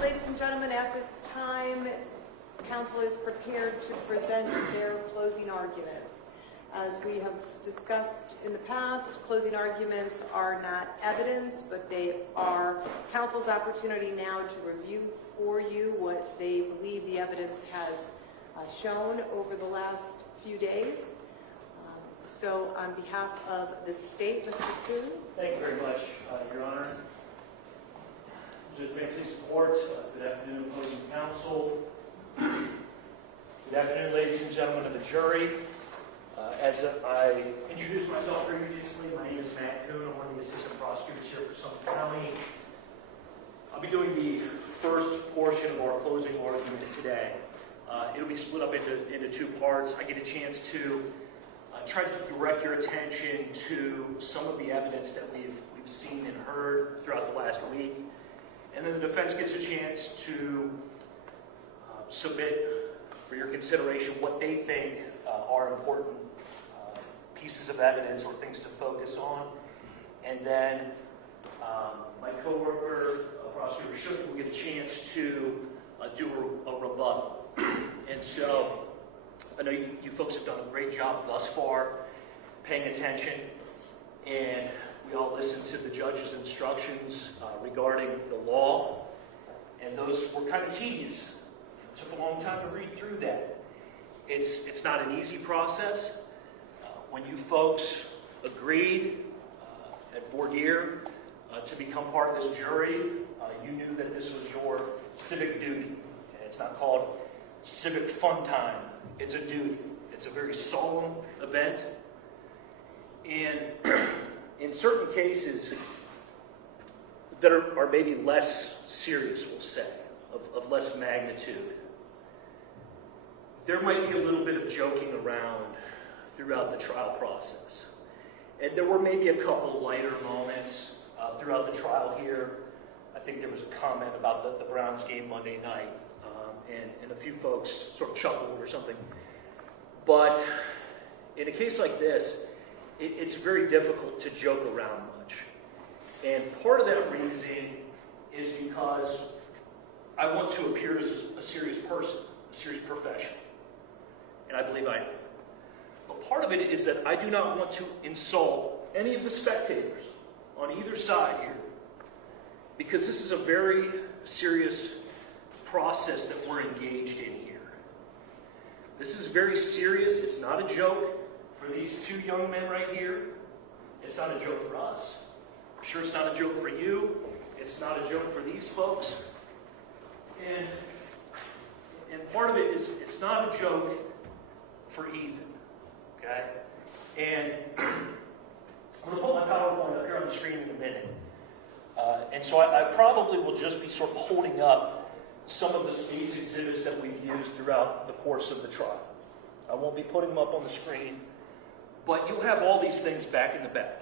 Ladies and gentlemen, at this time, counsel is prepared to present their closing arguments. As we have discussed in the past, closing arguments are not evidence, but they are counsel's opportunity now to review for you what they believe the evidence has shown over the last few days. So on behalf of the state, Mr. Kuhn. Thank you very much, Your Honor. Judge, may I please report? Good afternoon, opposing counsel. Good afternoon, ladies and gentlemen of the jury. As I introduced myself previously, my name is Matt Kuhn. I'm one of the assistant prosecutors here for Summit County. I'll be doing the first portion of our closing argument today. It'll be split up into two parts. I get a chance to try to direct your attention to some of the evidence that we've seen and heard throughout the last week. And then the defense gets a chance to submit for your consideration what they think are important pieces of evidence or things to focus on. And then my coworker, Prosecutor Shook, will get a chance to do a rebuttal. And so I know you folks have done a great job thus far paying attention, and we all listened to the judge's instructions regarding the law, and those were kind of tedious. It took a long time to read through that. It's not an easy process. When you folks agreed at voir dire to become part of this jury, you knew that this was your civic duty. And it's not called civic fun time. It's a duty. It's a very solemn event. And in certain cases that are maybe less serious, we'll say, of less magnitude, there might be a little bit of joking around throughout the trial process. And there were maybe a couple lighter moments throughout the trial here. I think there was a comment about the Browns game Monday night, and a few folks sort of chuckled or something. But in a case like this, it's very difficult to joke around much. And part of that reason is because I want to appear as a serious person, a serious professional. And I believe I am. But part of it is that I do not want to insult any of the spectators on either side here, because this is a very serious process that we're engaged in here. This is very serious. It's not a joke for these two young men right here. It's not a joke for us. I'm sure it's not a joke for you. It's not a joke for these folks. And part of it is it's not a joke for Ethan. Okay? And I'm going to put my PowerPoint up here on the screen in a minute. And so I probably will just be sort of holding up some of the state's exhibits that we've used throughout the course of the trial. I won't be putting them up on the screen, but you'll have all these things back in the back.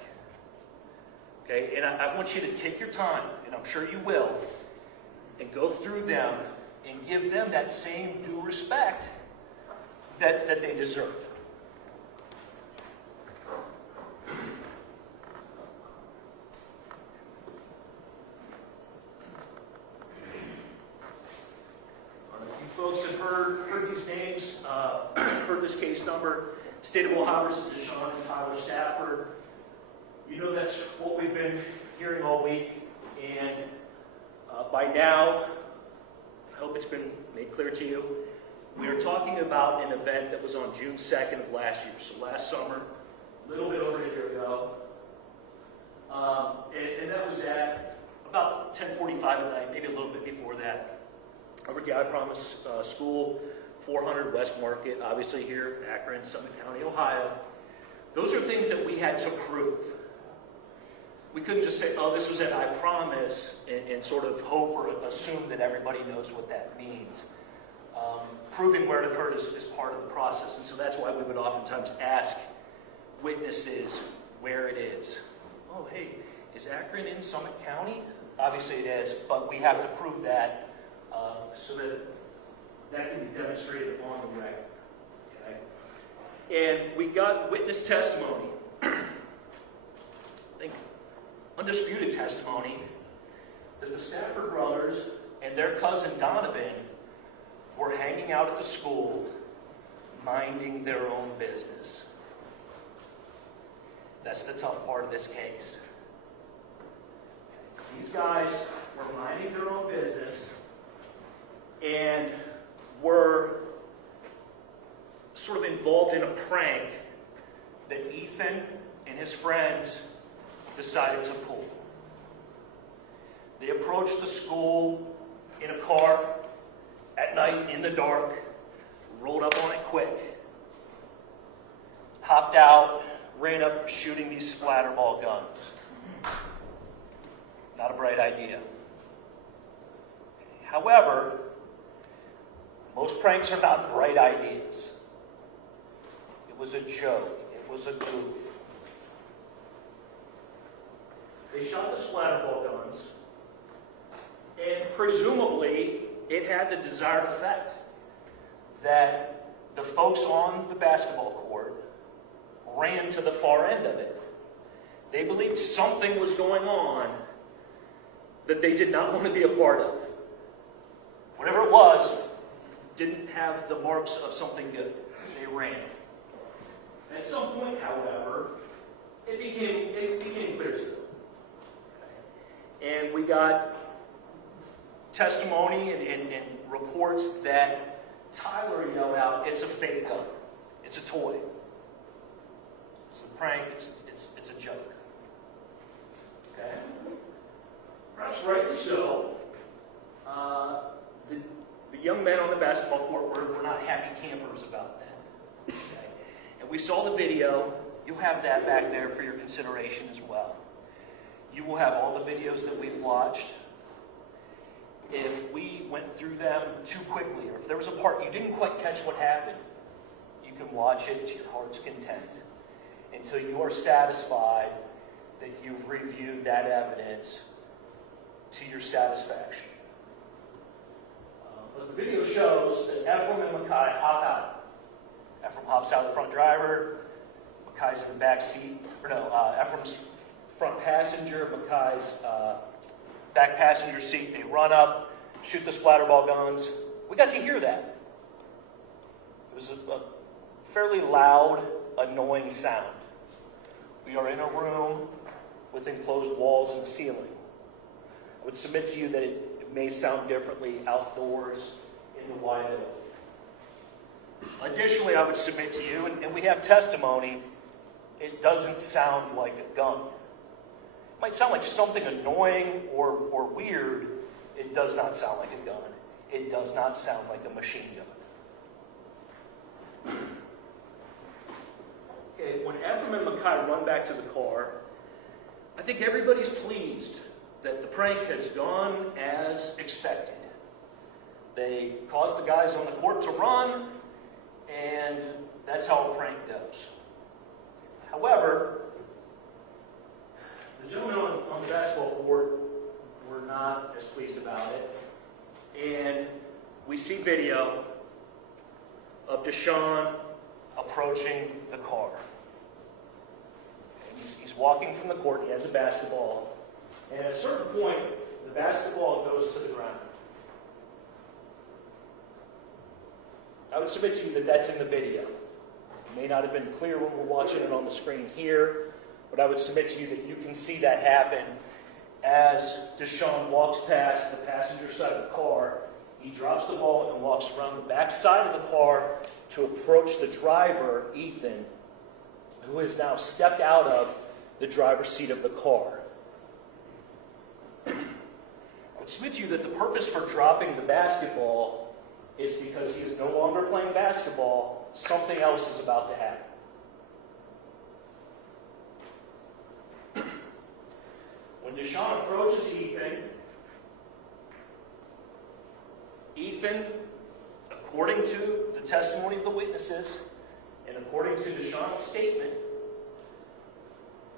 Okay? And I want you to take your time, and I'm sure you will, and go through them and give them that same due respect that they deserve. Folks have heard these names, heard this case number. State of Ohio versus Deshawn and Tyler Stafford. You know that's what we've been hearing all week. And by now, I hope it's been made clear to you, we are talking about an event that was on June 2nd of last year. So last summer, a little bit over a year ago. And that was at about 10:45 at night, maybe a little bit before that. Over at the I Promise School, 400 West Market, obviously here, Akron, Summit County, Ohio. Those are things that we had to prove. We couldn't just say, oh, this was at I Promise, and sort of hope or assume that everybody knows what that means. Proving where it occurred is part of the process, and so that's why we would oftentimes ask witnesses where it is. Oh, hey, is Akron in Summit County? Obviously it is, but we have to prove that so that can be demonstrated on the record. Okay? And we got witness testimony, I think undisputed testimony, that the Stafford brothers and their cousin Donovan were hanging out at the school, minding their own business. That's the tough part of this case. These guys were minding their own business and were sort of involved in a prank that Ethan and his friends decided to pull. They approached the school in a car at night in the dark, rolled up on it quick, hopped out, ran up shooting these splatterball guns. Not a bright idea. However, most pranks are not bright ideas. It was a joke. It was a goof. They shot the splatterball guns, and presumably it had the desired effect that the folks on the basketball court ran to the far end of it. They believed something was going on that they did not want to be a part of. Whatever it was, didn't have the marks of something good. They ran. At some point, however, it became clear to them. And we got testimony and reports that Tyler yelled out, "It's a fake gun. It's a toy. It's a prank. It's a joke." Okay? Perhaps rightly so. The young men on the basketball court were not happy campers about that. Okay? And we saw the video. You have that back there for your consideration as well. You will have all the videos that we've watched. If we went through them too quickly, or if there was a part you didn't quite catch what happened, you can watch it to your heart's content until you are satisfied that you've reviewed that evidence to your satisfaction. But the video shows that Ephraim and Mackay hop out. Ephraim hops out the front driver, Mackay's in the back seat, Ephraim's front passenger, Mackay's back passenger seat. They run up, shoot the splatterball guns. We got to hear that. It was a fairly loud, annoying sound. We are in a room with enclosed walls and ceiling. I would submit to you that it may sound differently outdoors in the wide open. Additionally, I would submit to you, and we have testimony, it doesn't sound like a gun. It might sound like something annoying or weird. It does not sound like a gun. It does not sound like a machine gun. Okay, when Ephraim and Mackay run back to the car, I think everybody's pleased that the prank has gone as expected. They caused the guys on the court to run, and that's how a prank goes. However, the gentlemen on the basketball court were not as pleased about it. And we see video of Deshawn approaching the car. And he's walking from the court. He has a basketball. And at a certain point, the basketball goes to the ground. I would submit to you that that's in the video. It may not have been clear when we're watching it on the screen here, but I would submit to you that you can see that happen as Deshawn walks past the passenger side of the car. He drops the ball and walks around the back side of the car to approach the driver, Ethan, who has now stepped out of the driver's seat of the car. I would submit to you that the purpose for dropping the basketball is because he is no longer playing basketball. Something else is about to happen. When Deshawn approaches Ethan, according to the testimony of the witnesses, and according to Deshawn's statement,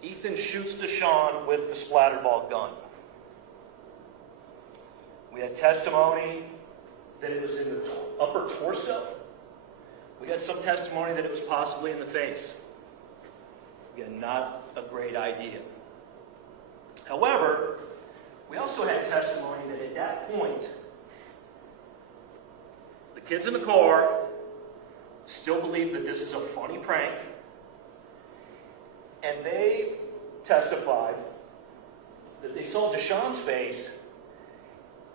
Ethan shoots Deshawn with the splatterball gun. We had testimony that it was in the upper torso. We had some testimony that it was possibly in the face. Again, not a great idea. However, we also had testimony that at that point, kids in the car still believe that this is a funny prank, and they testified that they saw Deshawn's face,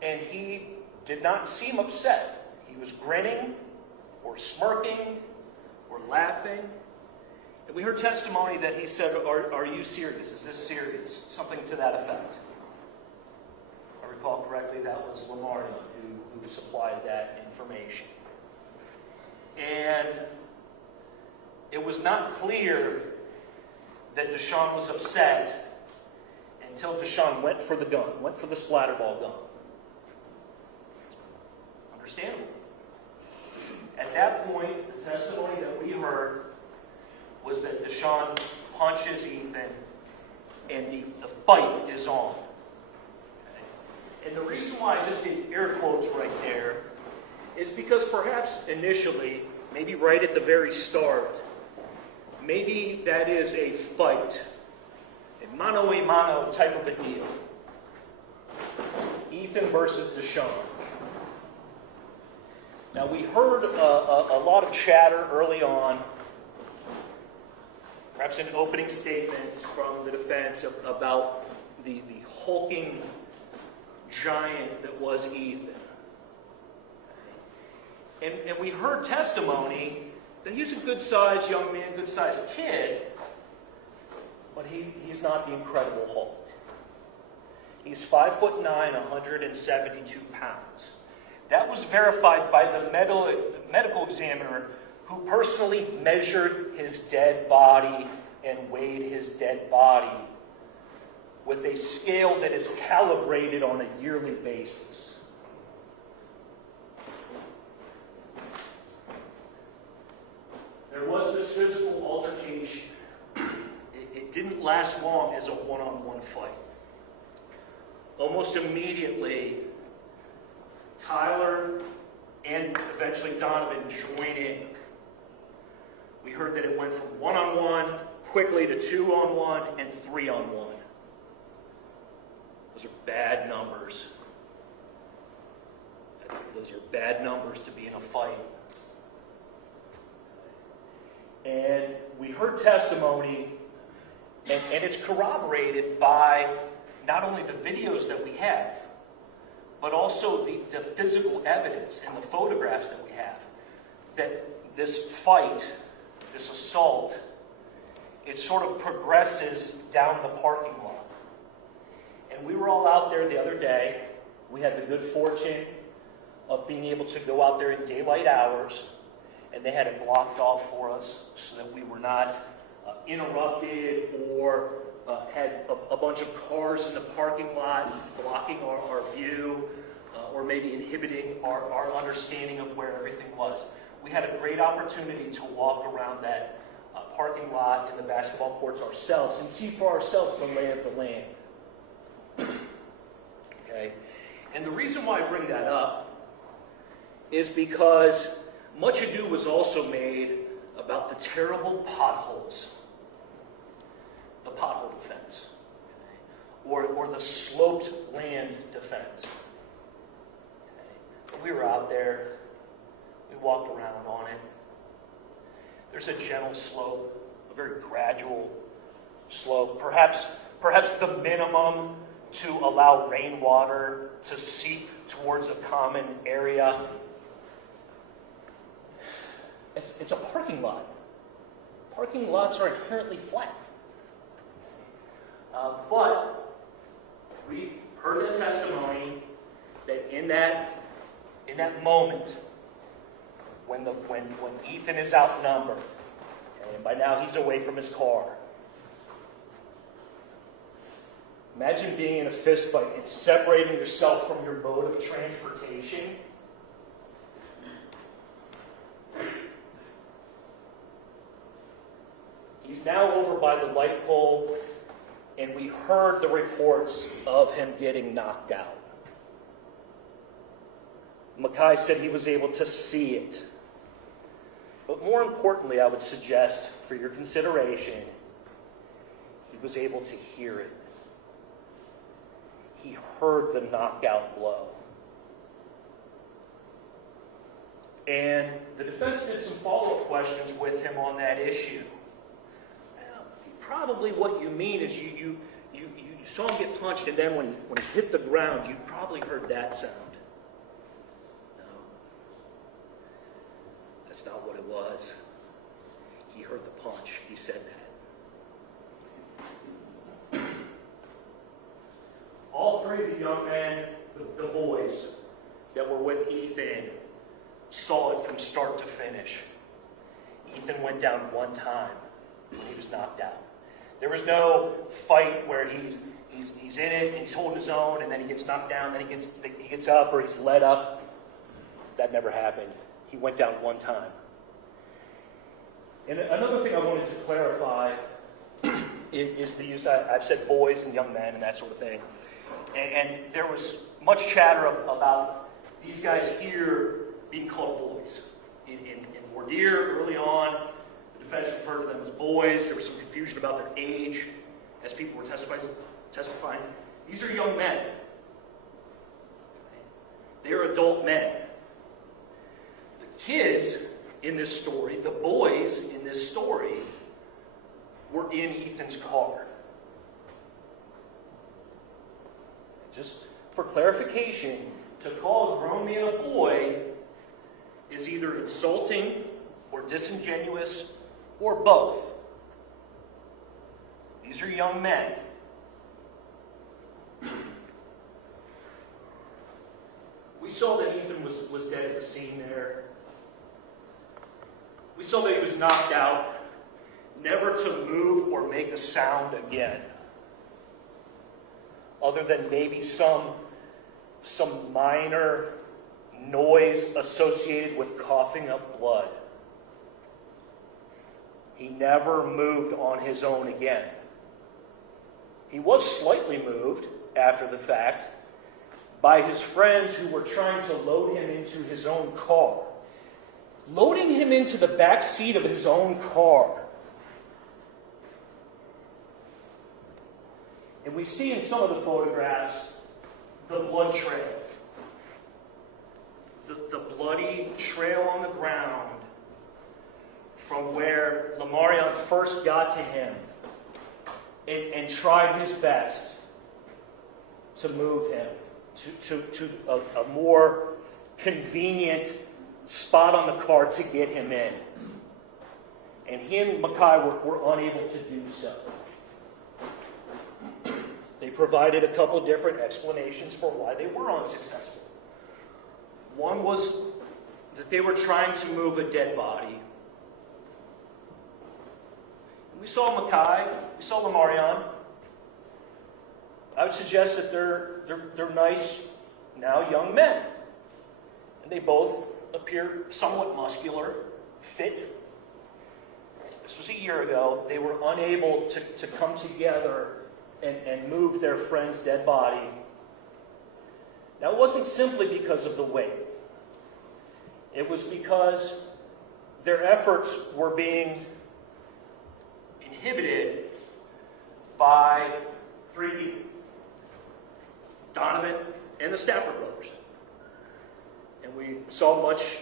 and he did not seem upset. He was grinning, or smirking, or laughing. And we heard testimony that he said, are you serious? Is this serious? Something to that effect. If I recall correctly, that was Lamarty who supplied that information. And it was not clear that Deshawn was upset until Deshawn went for the gun, went for the splatterball gun. Understandable. At that point, the testimony that we heard was that Deshawn punches Ethan and the fight is on. Okay? And the reason why I just did air quotes right there is because perhaps initially, maybe right at the very start, maybe that is a fight, a mano type of a deal. Ethan versus Deshawn. Now, we heard a lot of chatter early on, perhaps in opening statements from the defense about the hulking giant that was Ethan. And we heard testimony that he's a good-sized young man, good-sized kid, but he's not the Incredible Hulk. He's 5'9", 172 pounds. That was verified by the medical examiner who personally measured his dead body and weighed his dead body with a scale that is calibrated on a yearly basis. There was this physical altercation. It didn't last long as a one-on-one fight. Almost immediately, Tyler and eventually Donovan join in. We heard that it went from one-on-one quickly to two-on-one and three-on-one. Those are bad numbers. Those are bad numbers to be in a fight. And we heard testimony, and it's corroborated by not only the videos that we have, but also the physical evidence and the photographs that we have, that this fight, this assault, it sort of progresses down the parking lot. And we were all out there the other day. We had the good fortune of being able to go out there in daylight hours, and they had it blocked off for us so that we were not interrupted or had a bunch of cars in the parking lot blocking our view or maybe inhibiting our understanding of where everything was. We had a great opportunity to walk around that parking lot and the basketball courts ourselves and see for ourselves the lay of the land. Okay? And the reason why I bring that up is because much ado was also made about the terrible potholes. The pothole defense, okay? or the sloped land defense. Okay? We were out there, we walked around on it. There's a gentle slope, a very gradual slope, perhaps the minimum to allow rainwater to seep towards a common area. It's a parking lot. Parking lots are inherently flat. But we heard the testimony that in that moment, when Ethan is outnumbered, and by now he's away from his car. Imagine being in a fist fight and separating yourself from your mode of transportation. He's now over by the light pole, and we heard the reports of him getting knocked out. Mackay said he was able to see it. But more importantly, I would suggest for your consideration, he was able to hear it. He heard the knockout blow. And the defense did some follow-up questions with him on that issue. Well, probably what you mean is you saw him get punched, and then when he hit the ground, you probably heard that sound. No. That's not what it was. He heard the punch. He said that. All three of the young men, the boys that were with Ethan, saw it from start to finish. Ethan went down one time when he was knocked out. There was no fight where he's in it and he's holding his own, and then he gets knocked down, then he gets up or he's led up. That never happened. He went down one time. And another thing I wanted to clarify is the use. I've said boys and young men and that sort of thing. And there was much chatter about these guys here being called boys. In voir dire early on, the defense referred to them as boys. There was some confusion about their age as people were testifying. These are young men. They're adult men. The kids in this story, the boys in this story, were in Ethan's car. Just for clarification, to call a grown man a boy is either insulting or disingenuous or both. These are young men. We saw that Ethan was dead at the scene there. We saw that he was knocked out, never to move or make a sound again, other than maybe some minor noise associated with coughing up blood. He never moved on his own again. He was slightly moved after the fact by his friends who were trying to load him into his own car. Loading him into the back seat of his own car. And we see in some of the photographs the blood trail. The bloody trail on the ground from where Lamarion first got to him and tried his best to move him to a more convenient spot on the car to get him in. And he and Mackay were unable to do so. They provided a couple different explanations for why they were unsuccessful. One was that they were trying to move a dead body. We saw Mackay, we saw Lamarion. I would suggest that they're nice, now young men. And they both appear somewhat muscular, fit. This was a year ago. They were unable to come together and move their friend's dead body. Now, it wasn't simply because of the weight. It was because their efforts were being inhibited by three people. Donovan and the Stafford brothers. And we saw much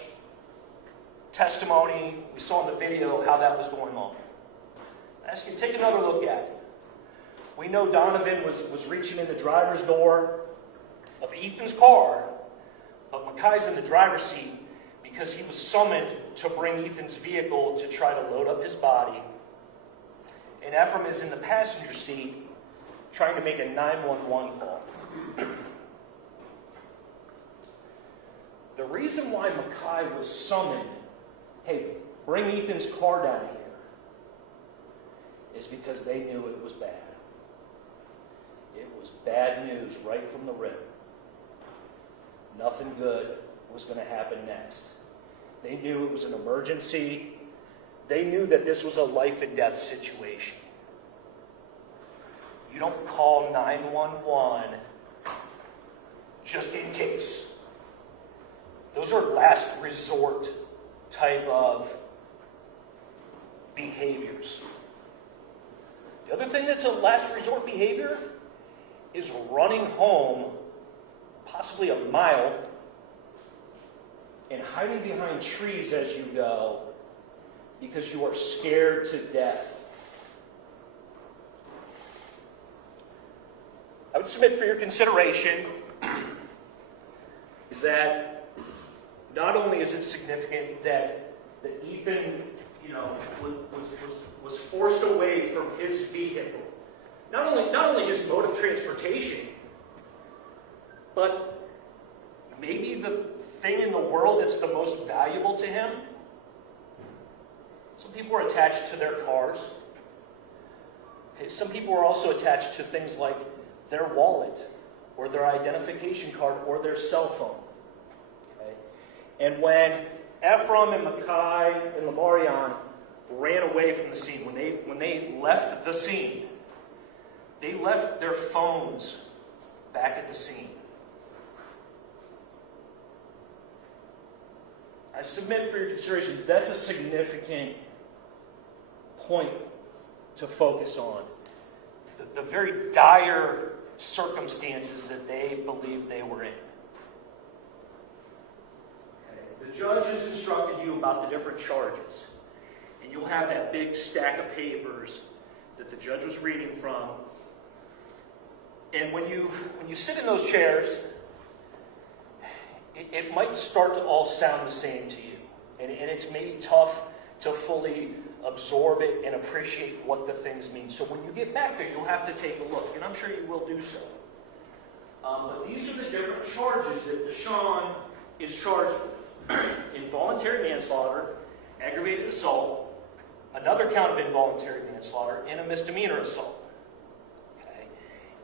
testimony. We saw in the video how that was going on. I ask you to take another look at it. We know Donovan was reaching in the driver's door of Ethan's car, but Mackay's in the driver's seat because he was summoned to bring Ethan's vehicle to try to load up his body. And Ephraim is in the passenger seat trying to make a 911 call. The reason why Mackay was summoned, hey, bring Ethan's car down here, is because they knew it was bad. It was bad news right from the rip. Nothing good was going to happen next. They knew it was an emergency. They knew that this was a life and death situation. You don't call 911 just in case. Those are last resort type of behaviors. The other thing that's a last resort behavior is running home, possibly a mile, and hiding behind trees as you go because you are scared to death. I would submit for your consideration that not only is it significant that Ethan, was forced away from his vehicle, not only his mode of transportation, but maybe the thing in the world that's the most valuable to him. Some people are attached to their cars. Okay, some people are also attached to things like their wallet or their identification card or their cell phone. Okay? And when Ephraim and Mackay and Lamarion ran away from the scene, when they left the scene, they left their phones back at the scene. I submit for your consideration, that's a significant point to focus on. The very dire circumstances that they believed they were in. Okay. The judge has instructed you about the different charges. And you'll have that big stack of papers that the judge was reading from. And when you sit in those chairs, it might start to all sound the same to you. And it's maybe tough to fully absorb it and appreciate what the things mean. So when you get back there, you'll have to take a look. And I'm sure you will do so. But these are the different charges that Deshawn is charged with. Involuntary manslaughter, aggravated assault, another count of involuntary manslaughter, and a misdemeanor assault. Okay?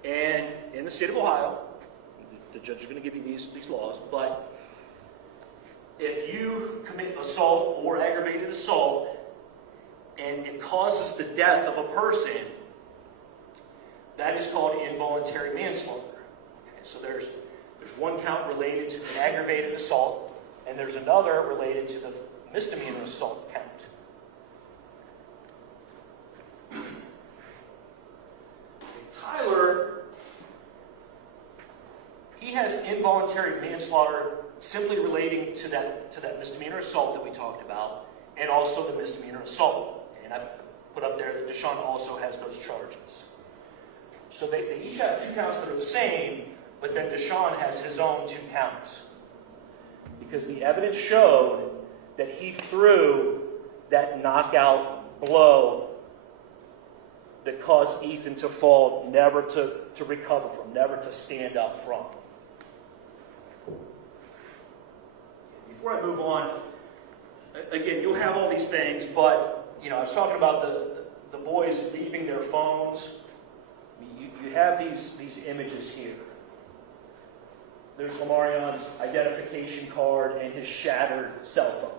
And in the state of Ohio, the judge is going to give you these laws, but if you commit assault or aggravated assault and it causes the death of a person, that is called involuntary manslaughter. Okay, so there's one count related to an aggravated assault, and there's another related to the misdemeanor assault count. Tyler, he has involuntary manslaughter simply relating to that misdemeanor assault that we talked about, and also the misdemeanor assault. And I've put up there that Deshawn also has those charges. So they each have two counts that are the same, but then Deshawn has his own two counts. Because the evidence showed that he threw that knockout blow that caused Ethan to fall, never to recover from, never to stand up from. Before I move on, again, you'll have all these things, but I was talking about the boys leaving their phones. You have these images here. There's Lamarion's identification card and his shattered cell phone.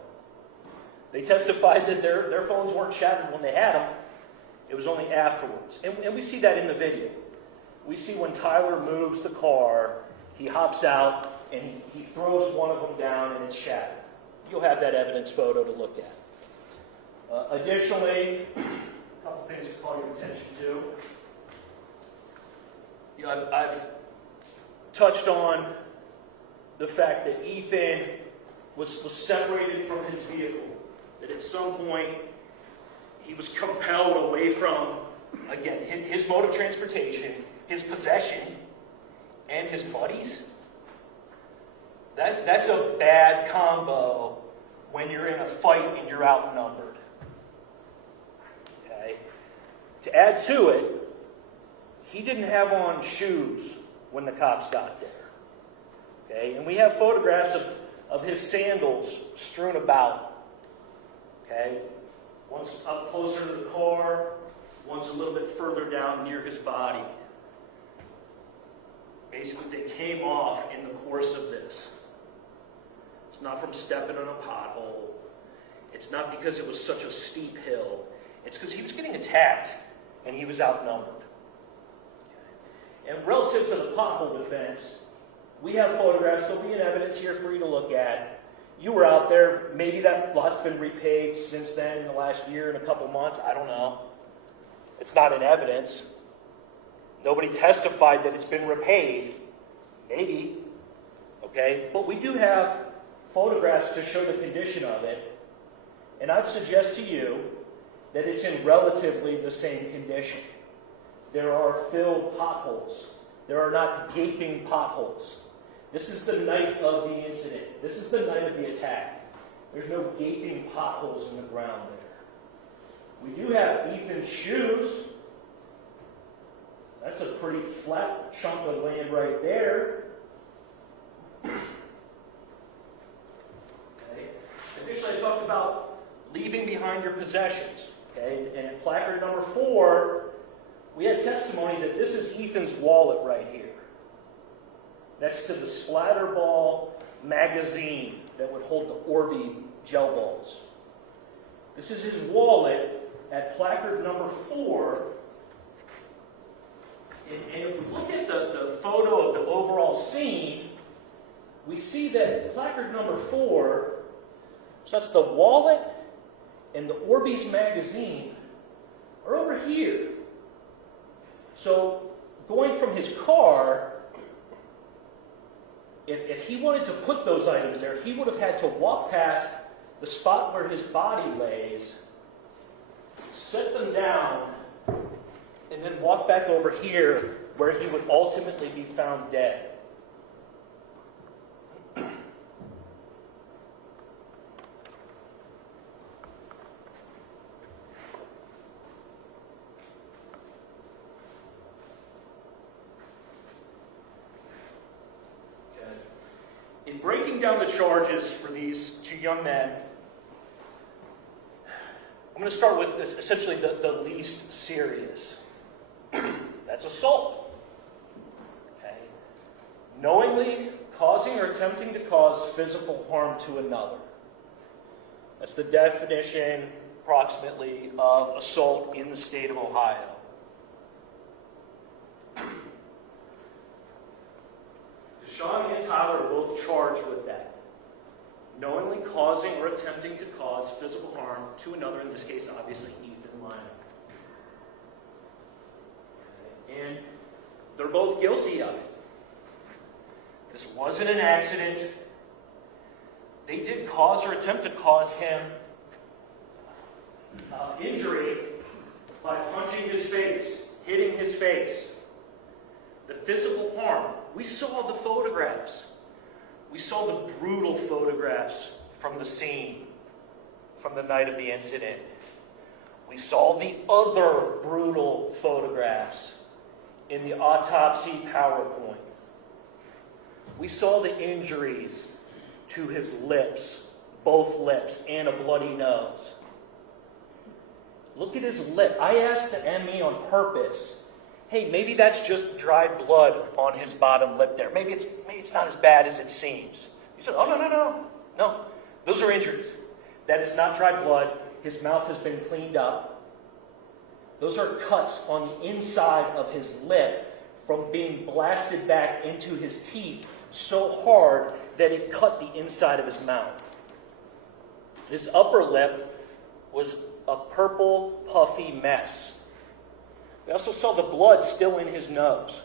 They testified that their phones weren't shattered when they had them. It was only afterwards. And we see that in the video. We see when Tyler moves the car, he hops out and he throws one of them down and it's shattered. You'll have that evidence photo to look at. Additionally, a couple things to call your attention to. I've touched on the fact that Ethan was separated from his vehicle. That at some point he was compelled away from, again, his mode of transportation, his possession, and his buddies. That's a bad combo when you're in a fight and you're outnumbered. Okay? To add to it, he didn't have on shoes when the cops got there. Okay? And we have photographs of his sandals strewn about. Okay? One's up closer to the car, one's a little bit further down near his body. Basically, they came off in the course of this. It's not from stepping on a pothole. It's not because it was such a steep hill. It's because he was getting attacked and he was outnumbered. And relative to the pothole defense, we have photographs, there'll be an evidence here for you to look at. You were out there, maybe that lot's been repaved since then in the last year and a couple months, I don't know. It's not in evidence. Nobody testified that it's been repaved. Maybe. Okay? But we do have photographs to show the condition of it, and I'd suggest to you that it's in relatively the same condition. There are filled potholes. There are not gaping potholes. This is the night of the incident. This is the night of the attack. There's no gaping potholes in the ground there. We do have Ethan's shoes. That's a pretty flat chunk of land right there. Okay. Additionally, I talked about leaving behind your possessions. Okay, and in placard number 4, we had testimony that this is Ethan's wallet right here, next to the splatterball magazine that would hold the Orby gel balls. This is his wallet at placard number 4. And if we look at the photo of the overall scene, we see that placard number 4, so that's the wallet and the Orbeez magazine, are over here. So going from his car, if he wanted to put those items there, he would have had to walk past the spot where his body lays, set them down, and then walk back over here where he would ultimately be found dead. In breaking down the charges for these 2 young men, I'm going to start with this, essentially the least serious. That's assault. Okay. Knowingly causing or attempting to cause physical harm to another. That's the definition, approximately, of assault in the state of Ohio. Deshawn and Tyler are both charged with that. Knowingly causing or attempting to cause physical harm to another, in this case, obviously, Ethan Lynam. And they're both guilty of it. This wasn't an accident. They did cause or attempt to cause him injury by punching his face, hitting his face. The physical harm. We saw the photographs. We saw the brutal photographs from the scene, from the night of the incident. We saw the other brutal photographs in the autopsy PowerPoint. We saw the injuries to his lips, both lips, and a bloody nose. Look at his lip. I asked the ME on purpose, hey, maybe that's just dried blood on his bottom lip there. Maybe it's not as bad as it seems. He said, oh, no. Those are injuries. That is not dried blood. His mouth has been cleaned up. Those are cuts on the inside of his lip from being blasted back into his teeth so hard that it cut the inside of his mouth. His upper lip was a purple, puffy mess. We also saw the blood still in his nose.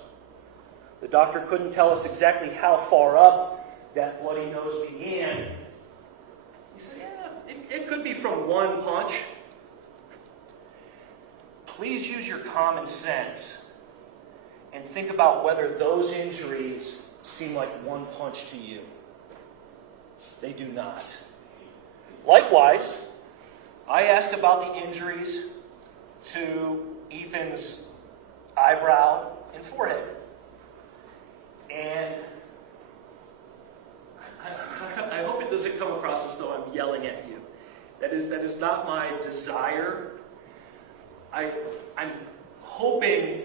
The doctor couldn't tell us exactly how far up that bloody nose began. He said, yeah, it could be from one punch. Please use your common sense and think about whether those injuries seem like one punch to you. They do not. Likewise, I asked about the injuries to Ethan's eyebrow and forehead. And I hope it doesn't come across as though I'm yelling at you. That is not my desire. I'm hoping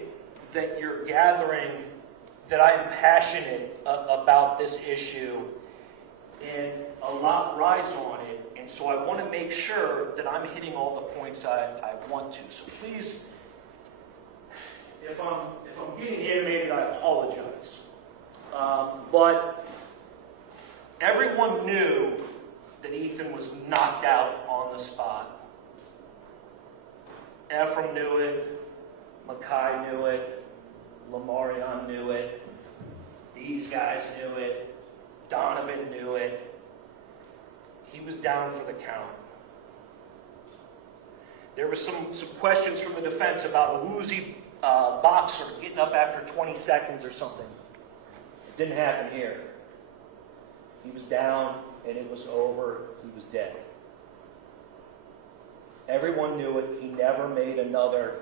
that you're gathering that I'm passionate about this issue, and a lot rides on it, and so I want to make sure that I'm hitting all the points I want to. So please, if I'm getting animated, I apologize. But everyone knew that Ethan was knocked out on the spot. Ephraim knew it, Mackay knew it, Lamarion knew it, these guys knew it, Donovan knew it. he was down for the count. There was some questions from the defense about a woozy boxer getting up after 20 seconds or something. It didn't happen here. He was down, and it was over. He was dead. Everyone knew it. He never made another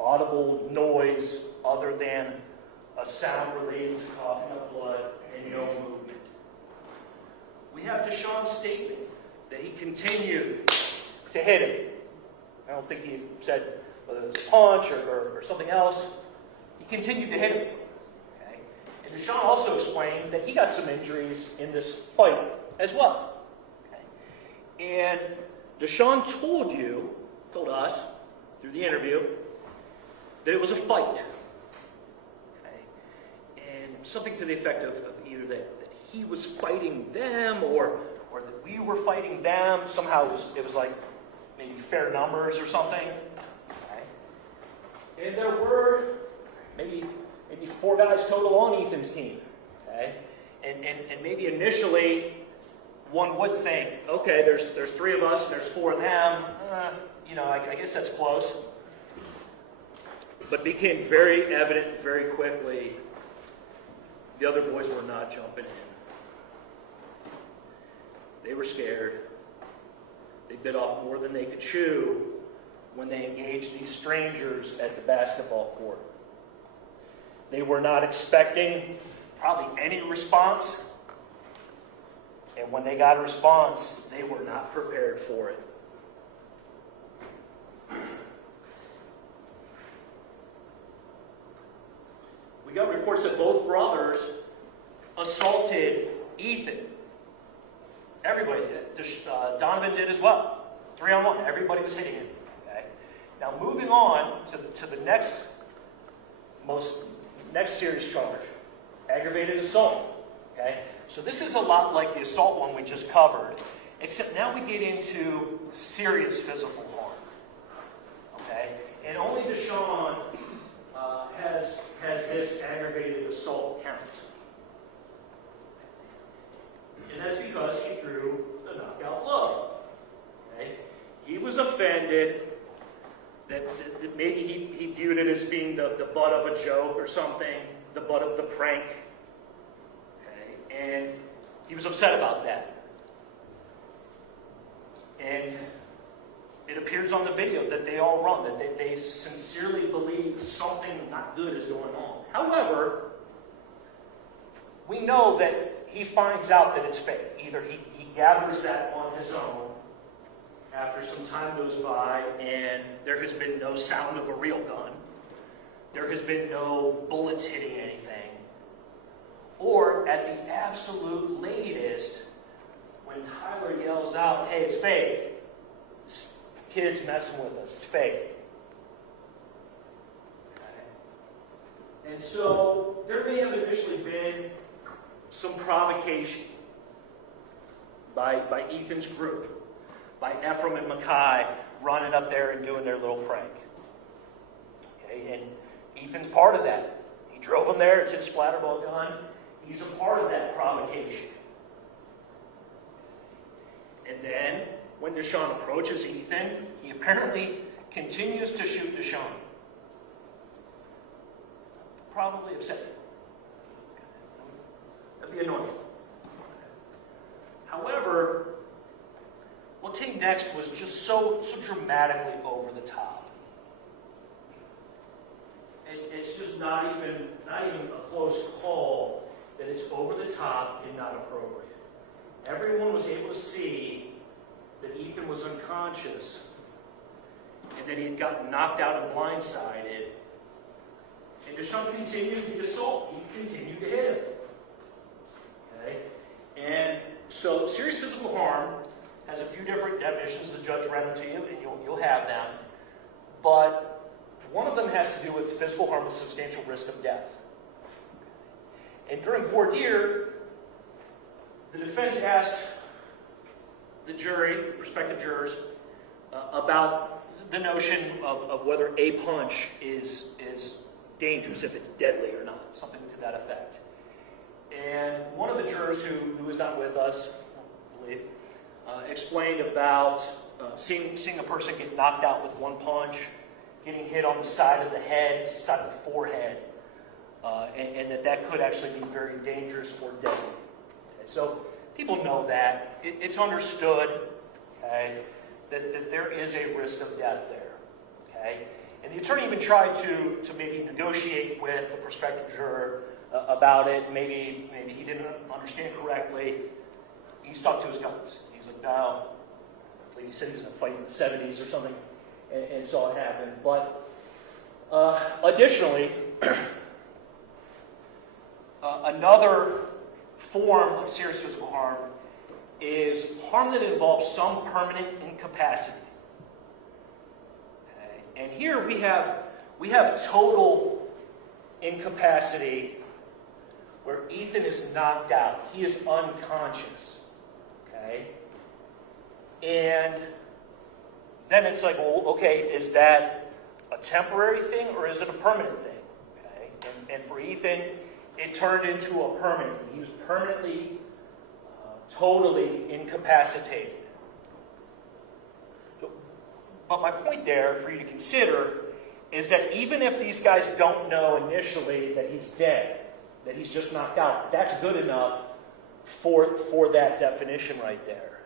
audible noise other than a sound related to coughing up blood and no movement. We have Deshawn's statement that he continued to hit him. I don't think he said whether it was a punch or something else. He continued to hit him. Okay? And Deshawn also explained that he got some injuries in this fight as well. Okay? And Deshawn told us through the interview that it was a fight. Okay? And something to the effect of either that he was fighting them or that we were fighting them. Somehow it was like maybe fair numbers or something. Okay? And there were maybe 4 guys total on Ethan's team. Okay? And maybe initially one would think, okay, there's 3 of us, there's 4 of them. I guess that's close. But it became very evident very quickly the other boys were not jumping in. They were scared. They bit off more than they could chew when they engaged these strangers at the basketball court. They were not expecting probably any response. And when they got a response, they were not prepared for it. We got reports that both brothers assaulted Ethan. Everybody did. Donovan did as well. 3-on-1. Everybody was hitting him. Okay? Now moving on to the next serious charge. Aggravated assault. Okay? So this is a lot like the assault one we just covered, except now we get into serious physical harm. Okay? And only Deshawn has this aggravated assault count. And that's because she threw the knockout blow. Okay? He was offended that maybe he viewed it as being the butt of a joke or something, the butt of the prank. Okay? And he was upset about that. And it appears on the video that they all run, that they sincerely believe something not good is going on. However, we know that he finds out that it's fake. Either he gathers that on his own after some time goes by and there has been no sound of a real gun. There has been no bullets hitting anything. Or at the absolute latest, when Tyler yells out, "Hey, it's fake. This kid's messing with us. It's fake." Okay. And so there may have initially been some provocation by Ethan's group, by Ephraim and Mackay running up there and doing their little prank. Okay, and Ethan's part of that. He drove them there. It's his splatterball gun. He's a part of that provocation. And then, when Deshawn approaches Ethan, he apparently continues to shoot Deshawn. Probably upset. That'd be annoying. However, what came next was just so dramatically over the top. It's just not even a close call that it's over the top and not appropriate. Everyone was able to see that Ethan was unconscious and that he had gotten knocked out and blindsided. And Deshawn continued the assault. He continued to hit him. Okay? And so serious physical harm has a few different definitions. The judge read them to you, and you'll have them. But one of them has to do with physical harm with substantial risk of death. And during voir dire, the defense asked the jury, prospective jurors, about the notion of whether a punch is dangerous, if it's deadly or not, something to that effect. And one of the jurors who was not with us, I believe, explained about seeing a person get knocked out with one punch, getting hit on the side of the head, side of the forehead, and that could actually be very dangerous or deadly. Okay, so people know that. It's understood, okay, that there is a risk of death there. Okay? And the attorney even tried to maybe negotiate with the prospective juror about it. Maybe he didn't understand correctly. He stuck to his guns. He's like, no. Like he said he was going to fight in the 70s or something, and saw it happen. But additionally, another form of serious physical harm is harm that involves some permanent incapacity. Okay? And here we have total incapacity where Ethan is knocked out. He is unconscious. Okay? And then it's like, well, okay, is that a temporary thing or is it a permanent thing? Okay? And for Ethan, it turned into a permanent thing. He was permanently, totally incapacitated. So, but my point there for you to consider is that even if these guys don't know initially that he's dead, that he's just knocked out, that's good enough for that definition right there.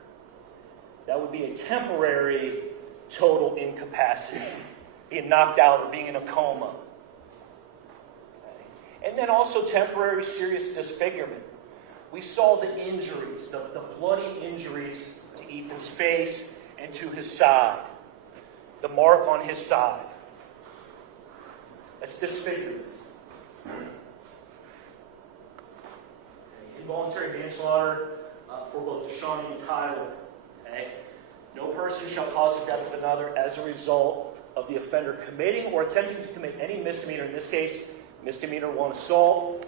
That would be a temporary total incapacity, being knocked out or being in a coma. Okay. And then also temporary serious disfigurement. We saw the injuries, the bloody injuries to Ethan's face and to his side. The mark on his side. That's disfigurement. Involuntary manslaughter for both Deshawn and Tyler. Okay? No person shall cause the death of another as a result of the offender committing or attempting to commit any misdemeanor. In this case, misdemeanor 1 assault.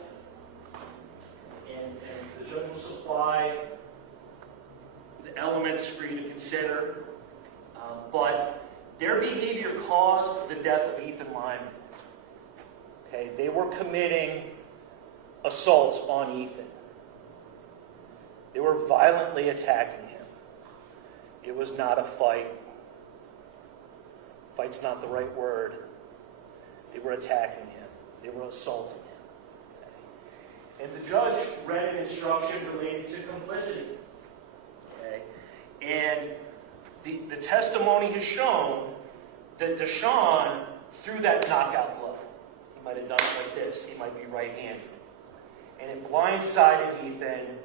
And the judge will supply the elements for you to consider. But their behavior caused the death of Ethan Lyman. Okay? They were committing assaults on Ethan. They were violently attacking him. It was not a fight. Fight's not the right word. They were attacking him. They were assaulting him. Okay? And the judge read an instruction related to complicity. Okay? And the testimony has shown that Deshawn threw that knockout blow. He might have done it like this. He might be right-handed. And it blindsided Ethan.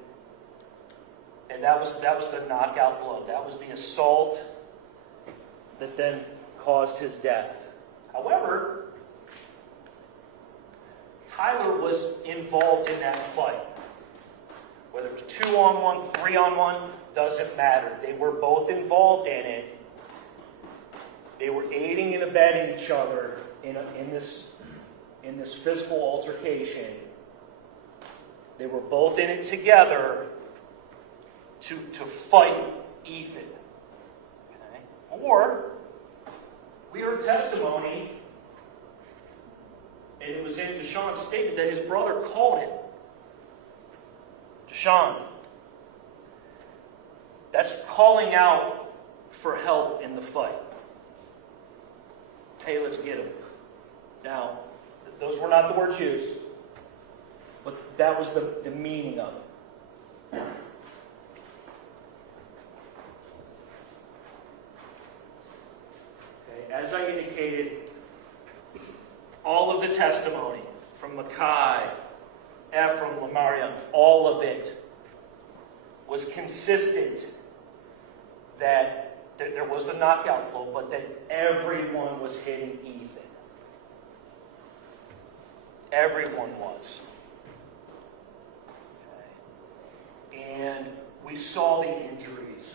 And that was the knockout blow. That was the assault that then caused his death. However, Tyler was involved in that fight. Whether it was 2-on-1, 3-on-1, doesn't matter. They were both involved in it. They were aiding and abetting each other in this physical altercation. They were both in it together to fight Ethan. Okay? Or, we heard testimony, and it was in Deshawn's statement that his brother called him. Deshawn. That's calling out for help in the fight. Hey, let's get him. Now, those were not the words used, but that was the meaning of it. As I indicated, all of the testimony from Mackay, Ephraim, Lamarion, all of it was consistent that there was the knockout blow, but that everyone was hitting Ethan. Everyone was. Okay. And we saw the injuries.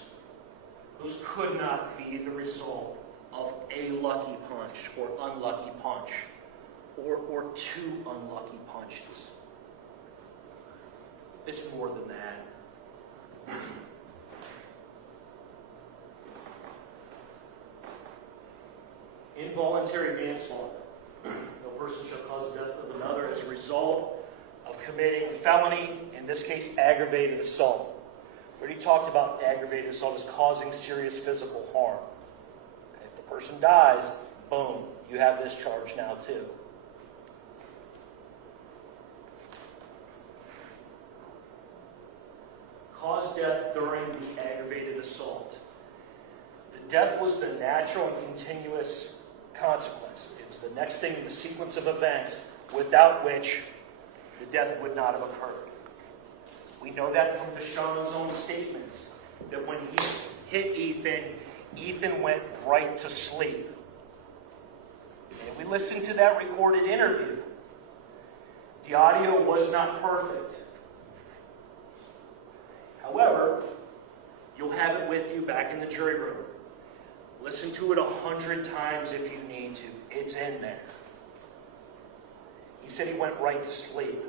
Those could not be the result of a lucky punch or unlucky punch or two unlucky punches. It's more than that. Involuntary manslaughter. No person shall cause the death of another as a result of committing felony, in this case aggravated assault. We already talked about aggravated assault as causing serious physical harm. If the person dies, boom, you have this charge now too. Caused death during the aggravated assault. The death was the natural and continuous consequence. It was the next thing in the sequence of events without which the death would not have occurred. We know that from Deshawn's own statements, that when he hit Ethan, Ethan went right to sleep. And we listened to that recorded interview. The audio was not perfect. However, you'll have it with you back in the jury room. Listen to it 100 times if you need to. It's in there. He said he went right to sleep.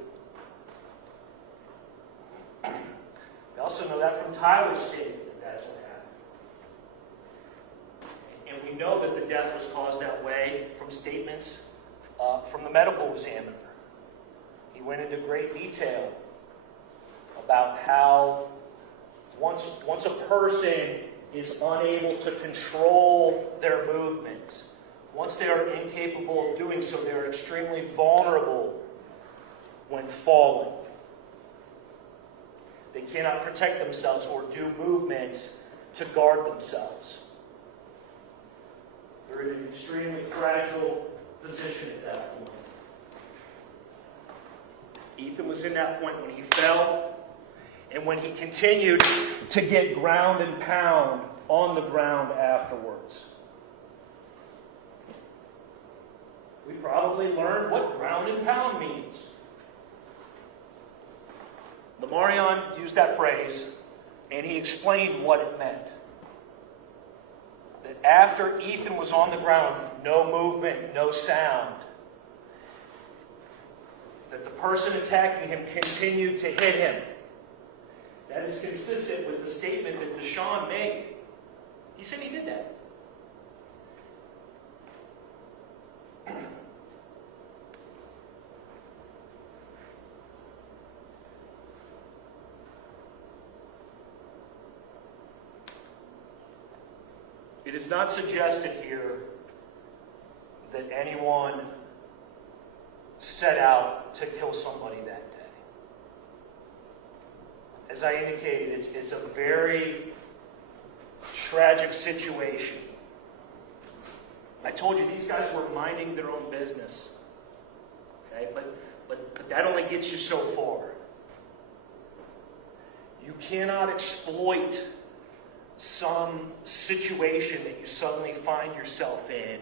We also know that from Tyler's statement that that's what happened. And we know that the death was caused that way from statements from the medical examiner. He went into great detail about how once a person is unable to control their movements, once they are incapable of doing so, they are extremely vulnerable when falling. They cannot protect themselves or do movements to guard themselves. They're in an extremely fragile position at that point. Ethan was in that point when he fell, and when he continued to get ground and pound on the ground afterwards. We probably learned what ground and pound means. Lamarion used that phrase, and he explained what it meant. That after Ethan was on the ground, no movement, no sound, that the person attacking him continued to hit him. That is consistent with the statement that Deshawn made. He said he did that. It is not suggested here that anyone set out to kill somebody that day. As I indicated, it's a very tragic situation. I told you these guys were minding their own business. Okay? But that only gets you so far. You cannot exploit some situation that you suddenly find yourself in.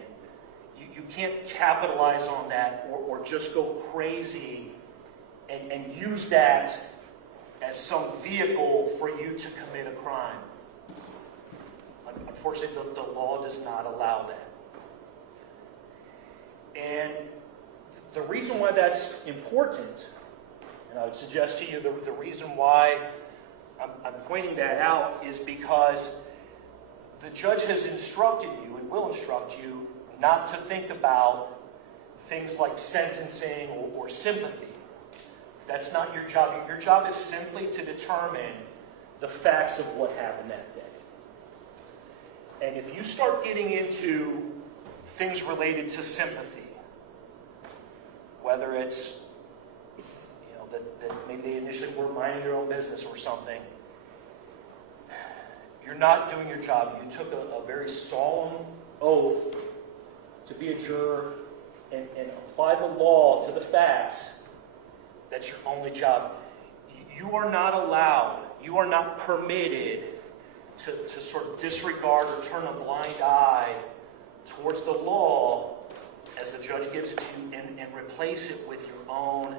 You can't capitalize on that or just go crazy and use that as some vehicle for you to commit a crime. Unfortunately, the law does not allow that. And the reason why that's important, and I would suggest to you the reason why I'm pointing that out is because the judge has instructed you and will instruct you not to think about things like sentencing or sympathy. That's not your job. Your job is simply to determine the facts of what happened that day. And if you start getting into things related to sympathy, whether it's that maybe they initially were minding their own business or something, you're not doing your job. You took a very solemn oath to be a juror and apply the law to the facts. That's your only job. You are not allowed, you are not permitted to sort of disregard or turn a blind eye towards the law as the judge gives it to you and replace it with your own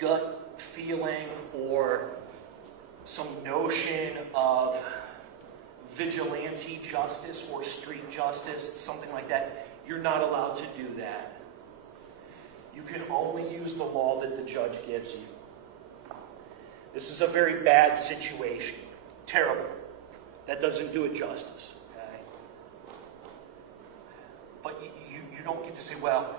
gut feeling or some notion of vigilante justice or street justice, something like that. You're not allowed to do that. You can only use the law that the judge gives you. This is a very bad situation. Terrible. That doesn't do it justice. Okay? But you don't get to say, well,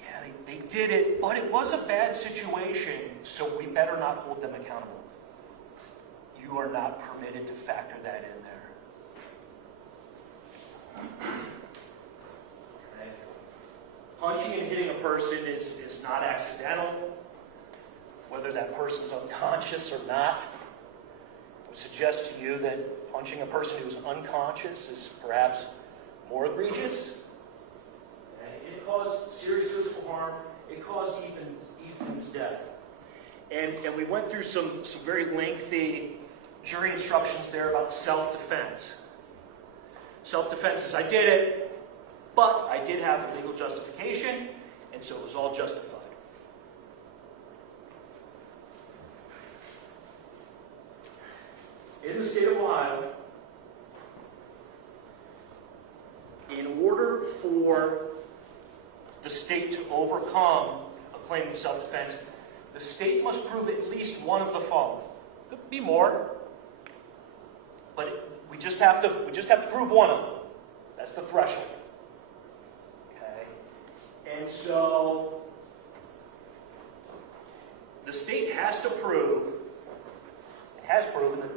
yeah, they did it, but it was a bad situation, so we better not hold them accountable. you are not permitted to factor that in there. Okay. Punching and hitting a person is not accidental, whether that person's unconscious or not. I would suggest to you that punching a person who's unconscious is perhaps more egregious. Okay. It caused serious physical harm. It caused Ethan's death. And we went through some very lengthy jury instructions there about self-defense. Self-defense is, I did it, but I did have a legal justification, and so it was all justified. In the state of Ohio, in order for the state to overcome a claim of self-defense, the state must prove at least one of the following. Could be more, but we just have to prove one of them. That's the threshold. Okay, and so the state has to prove, has proven that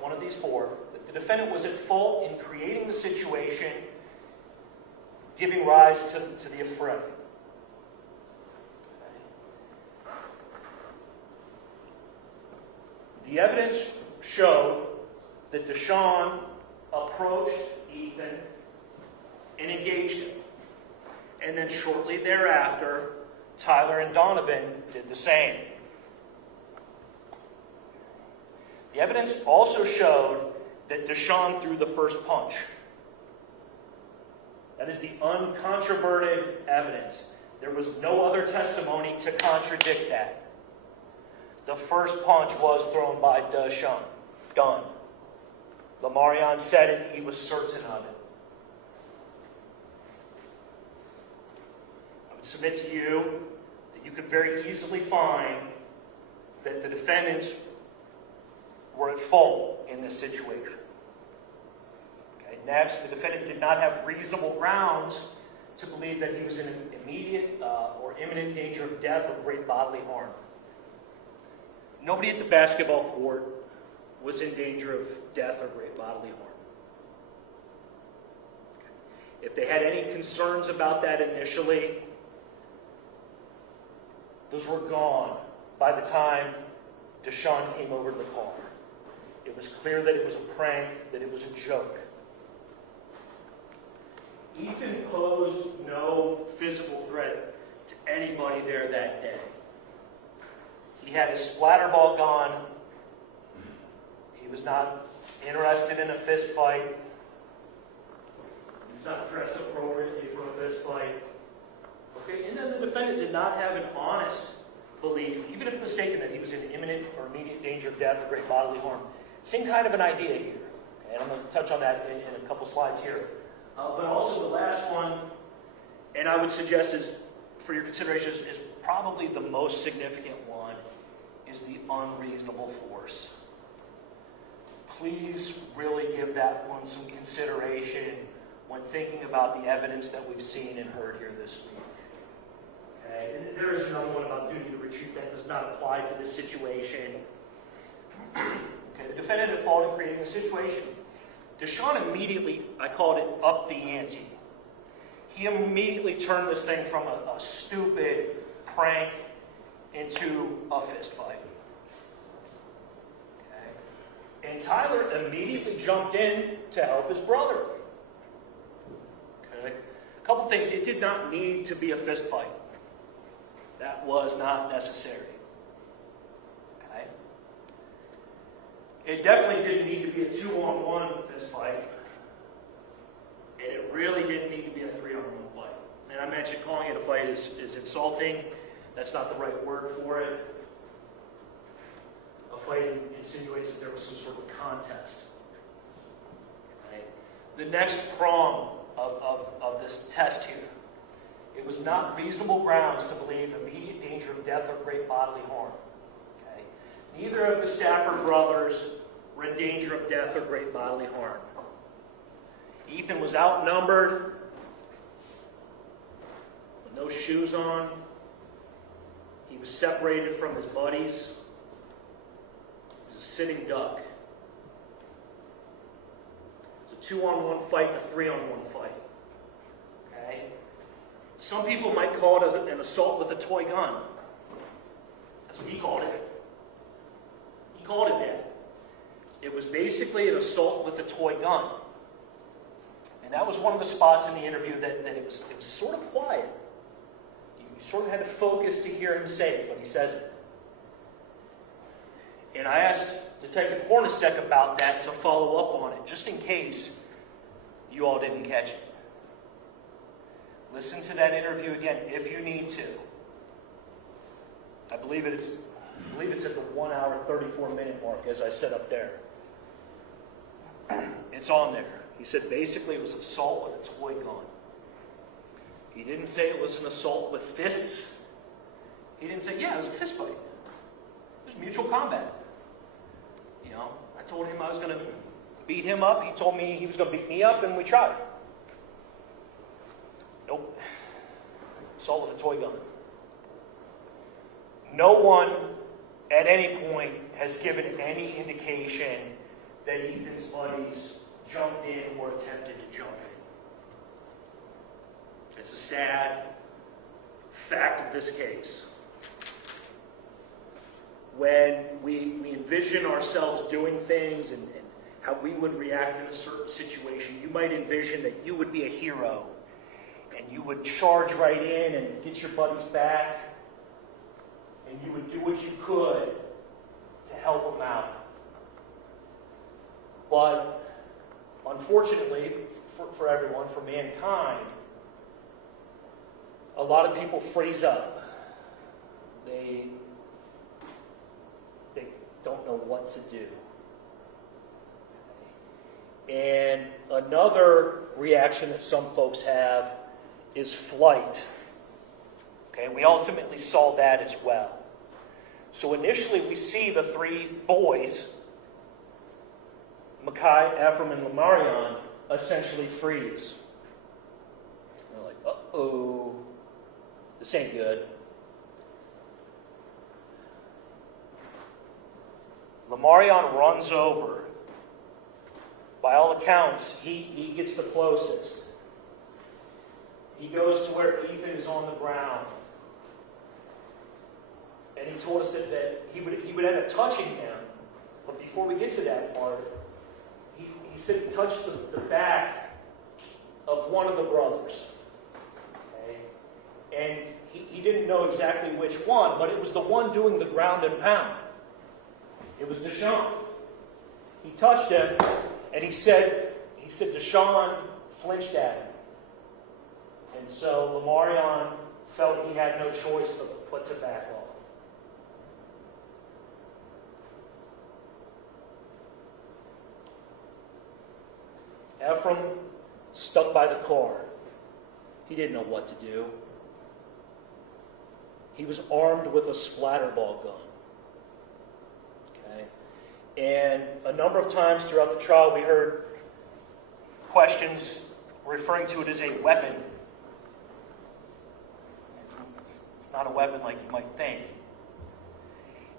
one of these four, that the defendant was at fault in creating the situation, giving rise to the affray. The evidence showed that Deshawn approached Ethan and engaged him. And then shortly thereafter, Tyler and Donovan did the same. The evidence also showed that Deshawn threw the first punch. That is the uncontroverted evidence. There was no other testimony to contradict that. The first punch was thrown by Deshawn. Done. Lamarion said it. He was certain of it. I would submit to you that you could very easily find that the defendants were at fault in this situation. Okay. Next, the defendant did not have reasonable grounds to believe that he was in immediate or imminent danger of death or great bodily harm. Nobody at the basketball court was in danger of death or great bodily harm. Okay. If they had any concerns about that initially, those were gone by the time Deshawn came over to the car. It was clear that it was a prank, that it was a joke. Ethan posed no physical threat to anybody there that day. He had his splatterball gun. He was not interested in a fist fight. He was not dressed appropriately for a fist fight. Okay, and then the defendant did not have an honest belief, even if mistaken, that he was in imminent or immediate danger of death or great bodily harm. Same kind of an idea here. Okay, and I'm going to touch on that in a couple slides here. But also the last one, and I would suggest is, for your consideration, is probably the most significant one, is the unreasonable force. Please really give that one some consideration when thinking about the evidence that we've seen and heard here this week. Okay? And there is another one about duty to retreat that does not apply to this situation. Okay, the defendant had fault in creating the situation. Deshawn immediately, I called it up the ante. He immediately turned this thing from a stupid prank into a fist fight. Okay. And Tyler immediately jumped in to help his brother. Okay. A couple things. It did not need to be a fist fight. That was not necessary. Okay. It definitely didn't need to be a 2-on-1 fist fight. And it really didn't need to be a 3-on-1 fight. And I mentioned calling it a fight is insulting. That's not the right word for it. A fight insinuates that there was some sort of contest. Okay. The next prong of this test here. It was not reasonable grounds to believe immediate danger of death or great bodily harm. Okay. Neither of the Stafford brothers were in danger of death or great bodily harm. Ethan was outnumbered, with no shoes on. He was separated from his buddies. He was a sitting duck. It's a 2-on-1 fight and a 3-on-1 fight. Okay? Some people might call it an assault with a toy gun. That's what he called it. He called it that. It was basically an assault with a toy gun. And that was one of the spots in the interview that it was sort of quiet. You sort of had to focus to hear him say it, but he says it. And I asked Detective Hornacek about that to follow up on it, just in case you all didn't catch it. Listen to that interview again if you need to. I believe it's at the 1 hour, 34-minute mark, as I said up there. It's on there. He said basically it was assault with a toy gun. He didn't say it was an assault with fists. He didn't say, yeah, it was a fist fight. It was mutual combat. You know, I told him I was going to beat him up. He told me he was going to beat me up, and we tried. Nope. Assault with a toy gun. No one at any point has given any indication that Ethan's buddies jumped in or attempted to jump in. It's a sad fact of this case. When we envision ourselves doing things and how we would react in a certain situation, you might envision that you would be a hero and you would charge right in and get your buddies back and you would do what you could to help them out. But unfortunately, for everyone, for mankind, a lot of people freeze up. They don't know what to do. And another reaction that some folks have is flight. Okay, we ultimately saw that as well. So initially we see the three boys, Mekhi, Ephraim, and Lamarion, essentially freeze. They're like, uh-oh, this ain't good. Lamarion runs over. By all accounts, he gets the closest. He goes to where Ethan is on the ground. And he told us that he would end up touching him. But before we get to that part, he said he touched the back of one of the brothers. Okay? And he didn't know exactly which one, but it was the one doing the ground and pound. It was Deshawn. He touched him, and he said Deshawn flinched at him. And so Lamarion felt he had no choice but to back off. Ephraim stuck by the car. He didn't know what to do. He was armed with a splatterball gun. Okay? And a number of times throughout the trial, we heard questions referring to it as a weapon. It's not a weapon like you might think.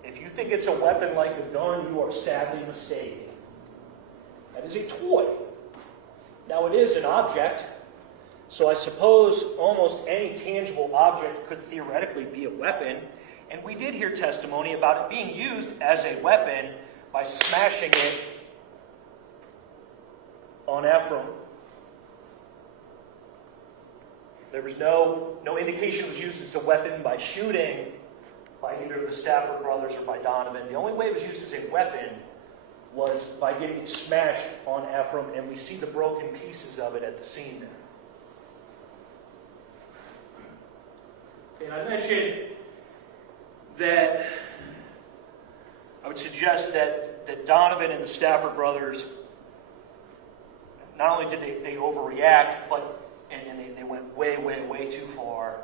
If you think it's a weapon like a gun, you are sadly mistaken. That is a toy. Now, it is an object, so I suppose almost any tangible object could theoretically be a weapon, and we did hear testimony about it being used as a weapon by smashing it on Ephraim. There was no indication it was used as a weapon by shooting by either of the Stafford brothers or by Donovan. The only way it was used as a weapon was by getting it smashed on Ephraim, and we see the broken pieces of it at the scene there. And I mentioned that I would suggest that Donovan and the Stafford brothers, not only did they overreact, and they went way, way, way too far,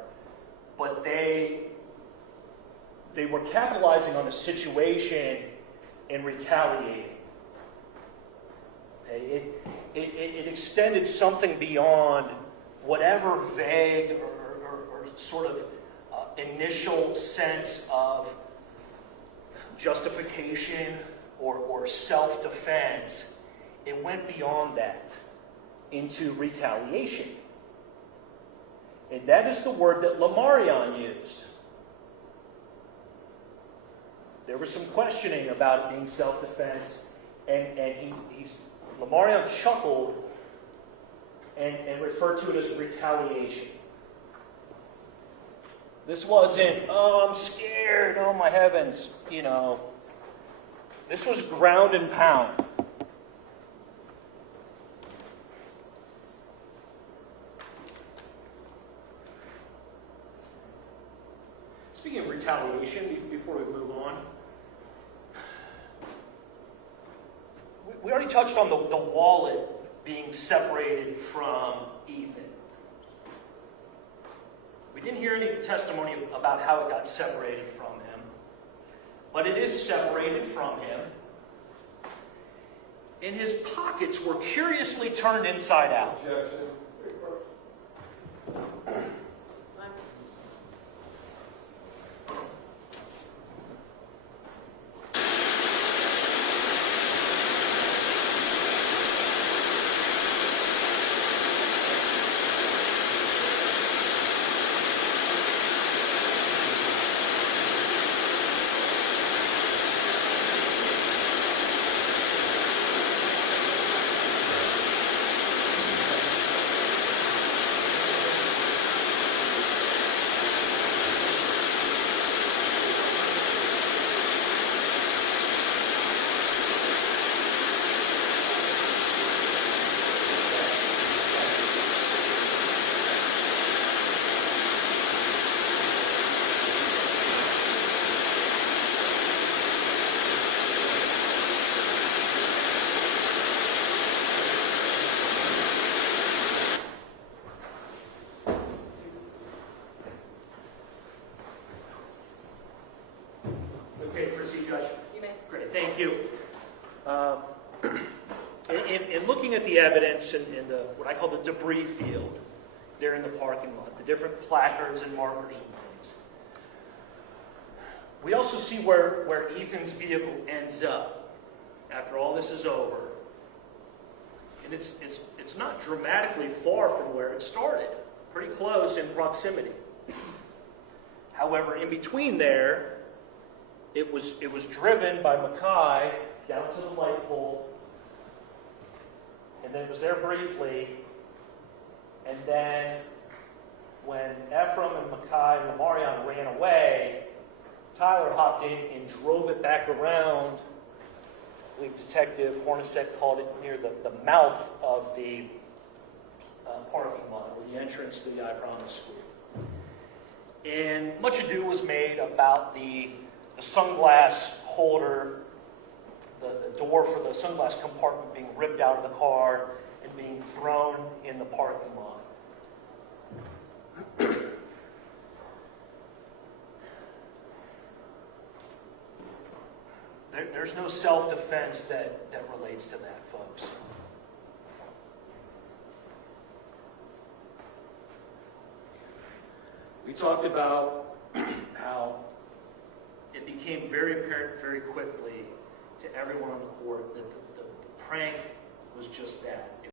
but they were capitalizing on the situation and retaliating. Okay? It extended something beyond whatever vague or sort of initial sense of justification or self-defense, it went beyond that into retaliation. And that is the word that Lamarion used. There was some questioning about it being self-defense, and Lamarion chuckled and referred to it as retaliation. This wasn't, oh, I'm scared, oh my heavens, you know. This was ground and pound. Speaking of retaliation, before we move on, we already touched on the wallet being separated from Ethan. We didn't hear any testimony about how it got separated from him, but it is separated from him. And his pockets were curiously turned inside out. In looking at the evidence in the what I call the debris field there in the parking lot, the different placards and markers and things, we also see where Ethan's vehicle ends up after all this is over. And it's not dramatically far from where it started, pretty close in proximity. However, in between there, it was driven by Mackay down to the light pole, and then it was there briefly, and then when Ephraim and Mackay and Lamarion ran away, Tyler hopped in and drove it back around. I believe Detective Hornacek called it near the mouth of the parking lot, or the entrance to the I Promise School. And much ado was made about the sunglass holder, the door for the sunglass compartment being ripped out of the car and being thrown in the parking lot. There's no self-defense that relates to that, folks. We talked about how it became very apparent very quickly to everyone on the court that the prank was just that.